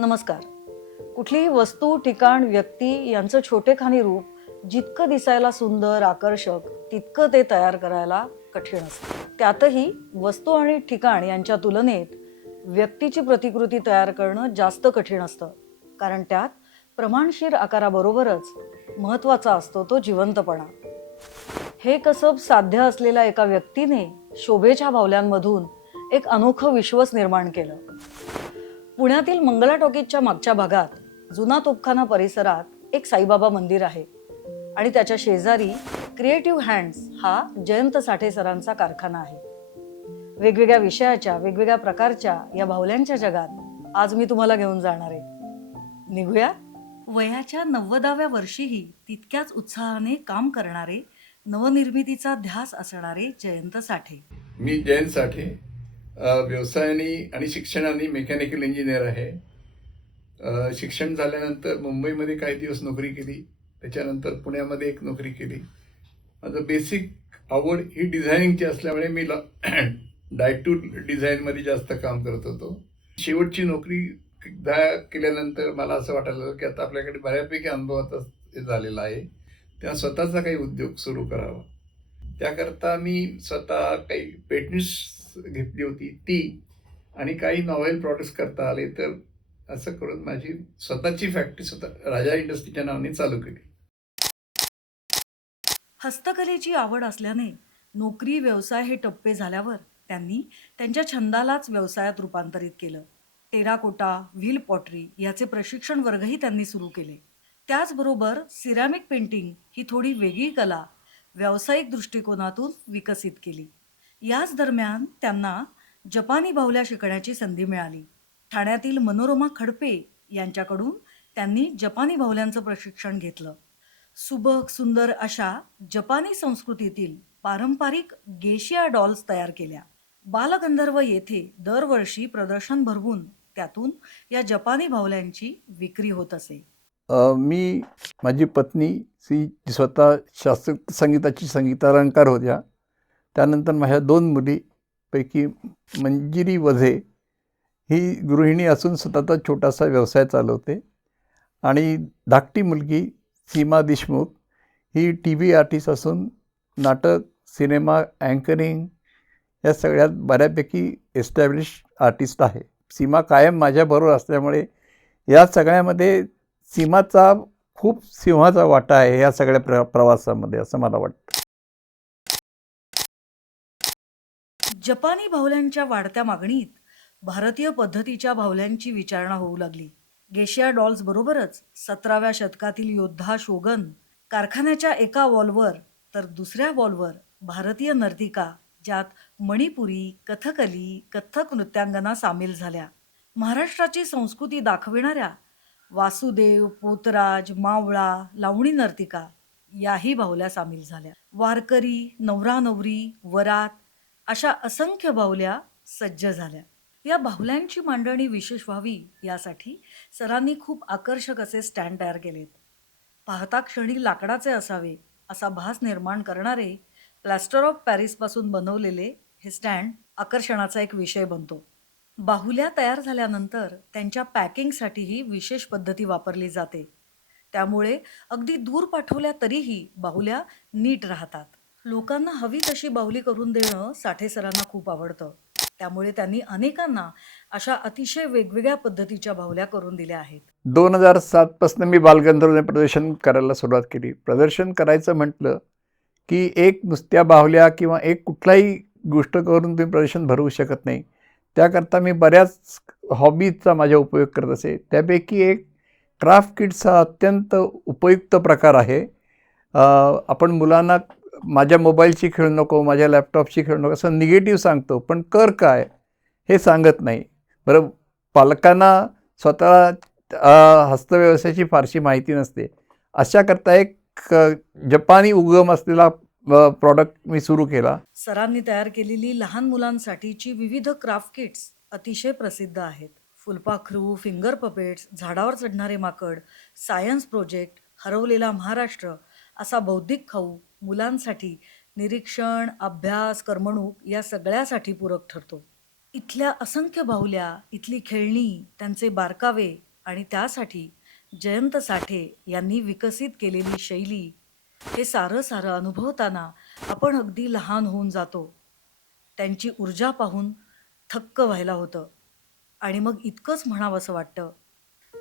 नमस्कार. कुठलीही वस्तू, ठिकाण, व्यक्ती यांचं छोटेखानी रूप जितकं दिसायला सुंदर, आकर्षक, तितकं ते तयार करायला कठीण असतं. त्यातही वस्तू आणि ठिकाण यांच्या तुलनेत व्यक्तीची प्रतिकृती तयार करणं जास्त कठीण असतं. कारण त्यात प्रमाणशीर आकाराबरोबरच महत्त्वाचा असतो तो जिवंतपणा. हे कसब साध्य असलेल्या एका व्यक्तीने शोभेच्या बाहुल्यांमधून एक अनोखं विश्वच निर्माण केलं. पुण्यातील मंगला टॉकीजच्या मागच्या भागात जुना तोपखाना परिसरात एक साईबाबा मंदिर आहे आणि त्याच्या शेजारी क्रिएटिव्ह हँड्स हा जयंत साठे सरांचा कारखाना आहे. वेगवेगळ्या विषयाच्या, वेगवेगळ्या प्रकारच्या या बाहुल्यांच्या जगात आज मी तुम्हाला घेऊन जाणार आहे. निघूया. वयाच्या 90व्या वर्षीही तितक्याच उत्साहाने काम करणारे, नवनिर्मितीचा ध्यास असणारे जयंत साठे. मी जयंत साठे, व्यवसायाने आणि शिक्षणाने मेकॅनिकल इंजिनियर आहे. शिक्षण झाल्यानंतर मुंबईमध्ये काही दिवस नोकरी केली, त्याच्यानंतर पुण्यामध्ये एक नोकरी केली. माझं बेसिक आवड ही डिझायनिंगची असल्यामुळे मी डायटू डिझाईनमध्ये जास्त काम करत होतो. शेवटची नोकरी एकदा केल्यानंतर मला असं वाटायला लागलं की आता आपल्याकडे बऱ्यापैकी अनुभव आता झालेला आहे, तेव्हा स्वतःचा काही उद्योग सुरू करावा. त्याकरता मी स्वतः काही पेटंट्स घेतली होती ती आणि काही नॉवेल प्रॉडक्ट्स करता आले, तर असं करून माझी स्वतःची फॅक्टरी स्वतः राजा इंडस्ट्रीच्या नावाने चालू केली. हस्तकलेची आवड असल्याने नोकरी व्यवसाय हे टप्पे झाल्यावर त्यांनी त्यांच्या छंदालाच व्यवसायात रूपांतरित केलं. टेराकोटा, व्हील पॉटरी याचे प्रशिक्षण वर्गही त्यांनी सुरू केले. त्याचबरोबर सिरॅमिक पेंटिंग ही थोडी वेगळी कला व्यावसायिक दृष्टिकोनातून विकसित केली. याच दरम्यान त्यांना जपानी बाहुल्या शिकण्याची संधी मिळाली. ठाण्यातील मनोरमा खडपे यांच्याकडून त्यांनी जपानी बाहुल्यांचं प्रशिक्षण घेतलं. सुबक सुंदर अशा जपानी संस्कृतीतील पारंपरिक गेशिया डॉल्स तयार केल्या. बालगंधर्व येथे दरवर्षी प्रदर्शन भरवून त्यातून या जपानी बाहुल्यांची विक्री होत असे. मी माझी पत्नी स्वतः शास्त्रीय संगीताची संगीतालंकार होत्या. त्यानंतर माझ्या 2 मुलीपैकी मंजिरी वझे ही गृहिणी असून स्वतःचा छोटासा व्यवसाय चालवते आणि धाकटी मुलगी सीमा देशमुख ही TV आर्टिस्ट असून नाटक, सिनेमा, अँकरिंग या सगळ्यात बऱ्यापैकी एस्टॅब्लिश आर्टिस्ट आहे. सीमा कायम माझ्याबरोबर असल्यामुळे या सगळ्यामध्ये सीमाचा खूप सिंहाचा वाटा आहे या सगळ्या प्रवासामध्ये, असं मला वाटतं. जपानी बाहुल्यांच्या वाढत्या मागणीत भारतीय पद्धतीच्या बाहुल्यांची विचारणा होऊ लागली. गेशिया डॉल्स बरोबरच 17व्या शतकातील योद्धा शोगन, कारखान्याच्या एका वॉलवर तर दुसऱ्या वॉलवर भारतीय नर्तिका, ज्यात मणिपुरी, कथकली, कथ्थक नृत्यांगना सामील झाल्या. महाराष्ट्राची संस्कृती दाखविणाऱ्या वासुदेव, पोतराज, मावळा, लावणी नर्तिका याही बाहुल्या सामील झाल्या. वारकरी, नवरा नवरी, वरात अशा असंख्य बाहुल्या सज्ज झाल्या. या बाहुल्यांची मांडणी विशेष व्हावी यासाठी सरांनी खूप आकर्षक असे स्टँड तयार केलेत. पाहता क्षणी लाकडाचे असावे असा भास निर्माण करणारे प्लॅस्टर ऑफ पॅरिसपासून बनवलेले हे स्टँड आकर्षणाचा एक विषय बनतो. बाहुल्या तयार झाल्यानंतर त्यांच्या पॅकिंगसाठीही विशेष पद्धती वापरली जाते. त्यामुळे अगदी दूर पाठवल्या तरीही बाहुल्या नीट राहतात. लोकांना हवी तशी बाहुली करून देणं साठे सरांना खूप आवडतं. त्यामुळे त्यांनी अनेकांना अशा अतिशय वेगवेगळ्या पद्धतीच्या बाहुल्या करून दिल्या आहेत. 2007 पासून मी बालगंधर्वने प्रदर्शन करायला सुरुवात केली. प्रदर्शन करायचं म्हटलं की एक नुसत्या बाहुल्या किंवा एक कुठलाही गोष्ट करून तुम्ही प्रदर्शन भरवू शकत नाही. त्याकरता मी बऱ्याच हॉबीजचा माझा उपयोग करत असे. त्यापैकी एक क्राफ्ट किट्सचा अत्यंत उपयुक्त प्रकार आहे. आपण मुलांना माझ्या मोबाईलची खेळू नको, माझ्या लॅपटॉपची खेळू नको असं निगेटिव्ह सांगतो, पण कर काय हे सांगत नाही. बरं, पालकांना स्वतः हस्तव्यवसायाची फारशी माहिती नसते. अशाकरता एक जपानी उगम असलेला प्रॉडक्ट मी सुरू केला. सरांनी तयार केलेली लहान मुलांसाठीची विविध क्राफ्ट किट्स अतिशय प्रसिद्ध आहेत. फुलपाखरू, फिंगर पपेट्स, झाडावर चढणारे माकड, सायन्स प्रोजेक्ट, हरवलेला महाराष्ट्र असा बौद्धिक खाऊ मुलांसाठी निरीक्षण, अभ्यास, करमणूक या सगळ्यासाठी पूरक ठरतो. इथल्या असंख्य बाहुल्या, इथली खेळणी, त्यांचे बारकावे आणि त्यासाठी जयंत साठे यांनी विकसित केलेली शैली, हे सारं सारं अनुभवताना आपण अगदी लहान होऊन जातो. त्यांची ऊर्जा पाहून थक्क व्हायला होतं. आणि मग इतकंच म्हणावंसं वाटतं,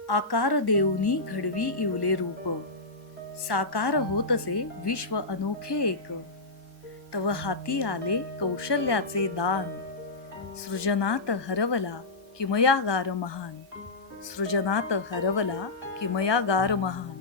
आकार देऊनी घडवी इवले रूप, साकार होतसे विश्व अनोखे एक. तव हाती आले कौशल्याचे दान, सृजनात हरवला किमयागार महान. सृजनात हरवला किमयागार महान.